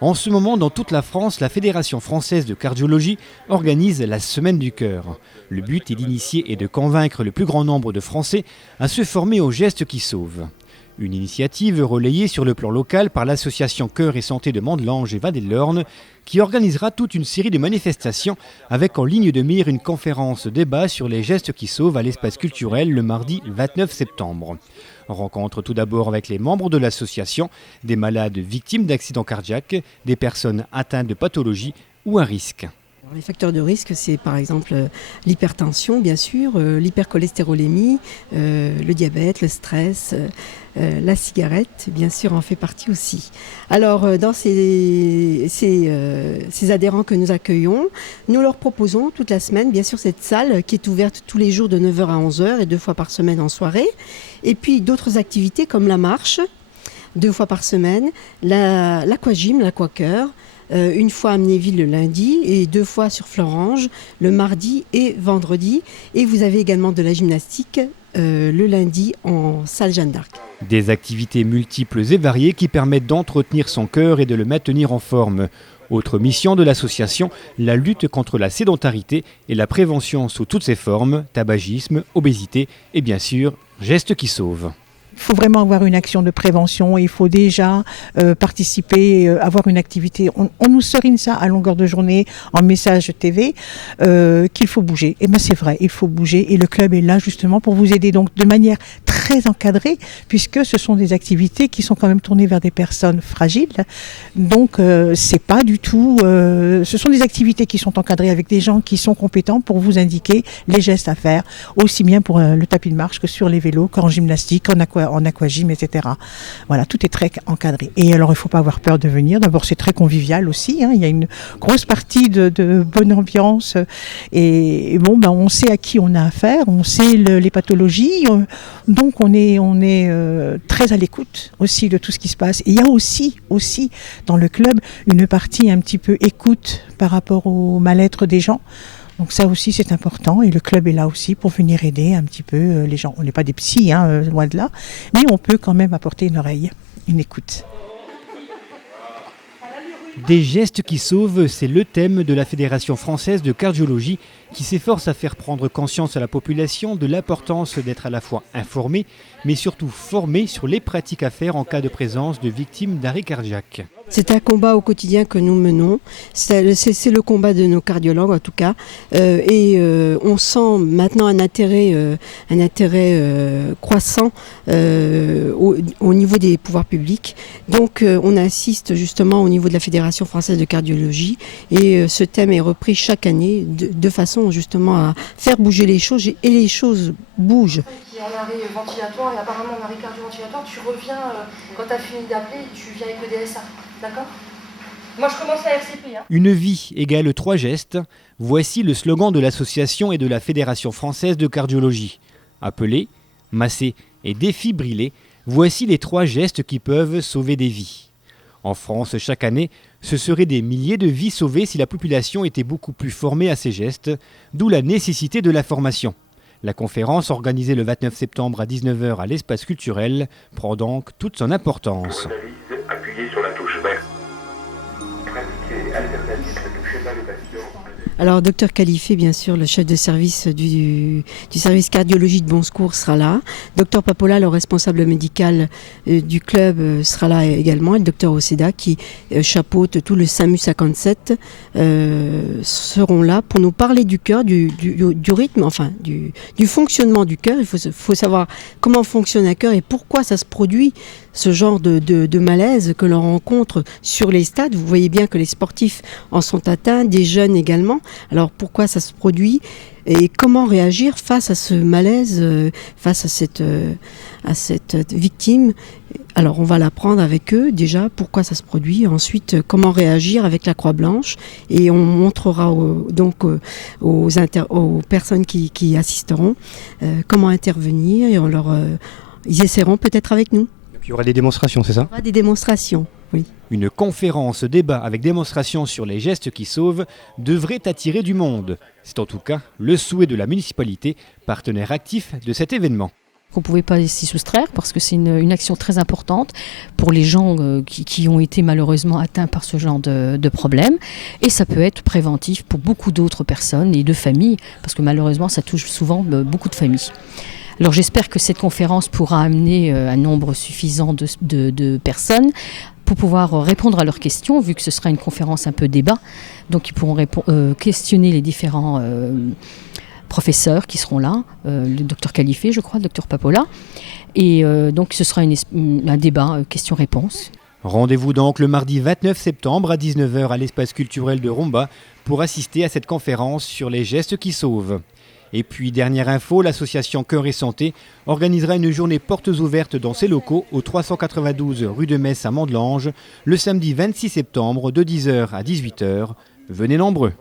En ce moment, dans toute la France, la Fédération française de cardiologie organise la Semaine du cœur. Le but est d'initier et de convaincre le plus grand nombre de Français à se former aux gestes qui sauvent. Une initiative relayée sur le plan local par l'association Cœur et Santé de Mandelange et Val-et-Lorne qui organisera toute une série de manifestations avec en ligne de mire une conférence débat sur les gestes qui sauvent à l'espace culturel le mardi 29 septembre. Rencontre tout d'abord avec les membres de l'association, des malades victimes d'accidents cardiaques, des personnes atteintes de pathologies ou à risque. Les facteurs de risque, c'est par exemple l'hypertension, bien sûr, l'hypercholestérolémie, le diabète, le stress, la cigarette, bien sûr, en fait partie aussi. Alors, dans ces adhérents que nous accueillons, nous leur proposons toute la semaine, bien sûr, cette salle qui est ouverte tous les jours de 9h à 11h et 2 fois par semaine en soirée. Et puis d'autres activités comme la marche, 2 fois par semaine, l'aquagym, l'aquacœur, une fois à Amnéville le lundi et 2 fois sur Florange le mardi et vendredi. Et vous avez également de la gymnastique le lundi en salle Jeanne d'Arc. Des activités multiples et variées qui permettent d'entretenir son cœur et de le maintenir en forme. Autre mission de l'association, la lutte contre la sédentarité et la prévention sous toutes ses formes, tabagisme, obésité et bien sûr, gestes qui sauvent. Il faut vraiment avoir une action de prévention, il faut déjà participer, avoir une activité. On nous serine ça à longueur de journée en message TV, qu'il faut bouger. Et bien c'est vrai, il faut bouger et le club est là justement pour vous aider donc de manière très encadrée puisque ce sont des activités qui sont quand même tournées vers des personnes fragiles. Donc c'est pas du tout... ce sont des activités qui sont encadrées avec des gens qui sont compétents pour vous indiquer les gestes à faire, aussi bien pour le tapis de marche que sur les vélos, qu'en gymnastique, en aquagym, etc. Voilà, tout est très encadré. Et alors, il ne faut pas avoir peur de venir. D'abord, c'est très convivial aussi. Il y a une grosse partie de bonne ambiance. Et bon, on sait à qui on a affaire. On sait les pathologies. Donc, on est très à l'écoute aussi de tout ce qui se passe. Et il y a aussi dans le club une partie un petit peu écoute par rapport au mal-être des gens. Donc ça aussi c'est important et le club est là aussi pour venir aider un petit peu les gens. On n'est pas des psys, loin de là, mais on peut quand même apporter une oreille, une écoute. Des gestes qui sauvent, c'est le thème de la Fédération française de cardiologie qui s'efforce à faire prendre conscience à la population de l'importance d'être à la fois informé, mais surtout formé sur les pratiques à faire en cas de présence de victimes d'arrêt cardiaque. C'est un combat au quotidien que nous menons, c'est le combat de nos cardiologues en tout cas, on sent maintenant un intérêt croissant au niveau des pouvoirs publics. Donc on insiste justement au niveau de la Fédération française de cardiologie et ce thème est repris chaque année de façon justement à faire bouger les choses et les choses bougent. Qui est en arrêt ventilatoire et apparemment en arrêt cardio-ventilatoire, tu reviens quand tu as fini d'appeler, tu viens avec le DSA. D'accord ? Moi, je commence la RCP. Une vie égale 3 gestes. Voici le slogan de l'association et de la Fédération française de cardiologie. Appeler, masser et défibriller, voici les 3 gestes qui peuvent sauver des vies. En France, chaque année, ce seraient des milliers de vies sauvées si la population était beaucoup plus formée à ces gestes, d'où la nécessité de la formation. La conférence, organisée le 29 septembre à 19h à l'espace culturel, prend donc toute son importance. Appuyez sur la touche verte. Pratiquez alternative, ne touchez pas le patient. Alors, docteur Califé, bien sûr, le chef de service du service cardiologie de Bon Secours sera là. Docteur Papola, le responsable médical du club, sera là également. Et le docteur Oceda, qui chapeaute tout le SAMU 57, seront là pour nous parler du cœur, du rythme, enfin, du fonctionnement du cœur. Il faut savoir comment fonctionne un cœur et pourquoi ça se produit, ce genre de malaise que l'on rencontre sur les stades. Vous voyez bien que les sportifs en sont atteints, des jeunes également. Alors pourquoi ça se produit et comment réagir face à ce malaise, face à cette victime. Alors on va l'apprendre avec eux déjà, pourquoi ça se produit, ensuite comment réagir avec la Croix-Blanche et on montrera aux personnes qui assisteront comment intervenir et ils essaieront peut-être avec nous. Il y aura des démonstrations, c'est ça ? Il y aura des démonstrations, oui. Une conférence débat avec démonstration sur les gestes qui sauvent devrait attirer du monde. C'est en tout cas le souhait de la municipalité, partenaire actif de cet événement. On ne pouvait pas s'y soustraire parce que c'est une action très importante pour les gens qui ont été malheureusement atteints par ce genre de problème. Et ça peut être préventif pour beaucoup d'autres personnes et de familles, parce que malheureusement ça touche souvent beaucoup de familles. Alors j'espère que cette conférence pourra amener un nombre suffisant de personnes pour pouvoir répondre à leurs questions, vu que ce sera une conférence un peu débat. Donc ils pourront questionner les différents professeurs qui seront là, le docteur Califé, je crois, le docteur Papola. Et donc ce sera un débat, questions-réponses. Rendez-vous donc le mardi 29 septembre à 19h à l'espace culturel de Romba pour assister à cette conférence sur les gestes qui sauvent. Et puis, dernière info, l'association Cœur et Santé organisera une journée portes ouvertes dans ses locaux au 392 rue de Metz à Mandelange le samedi 26 septembre de 10h à 18h. Venez nombreux.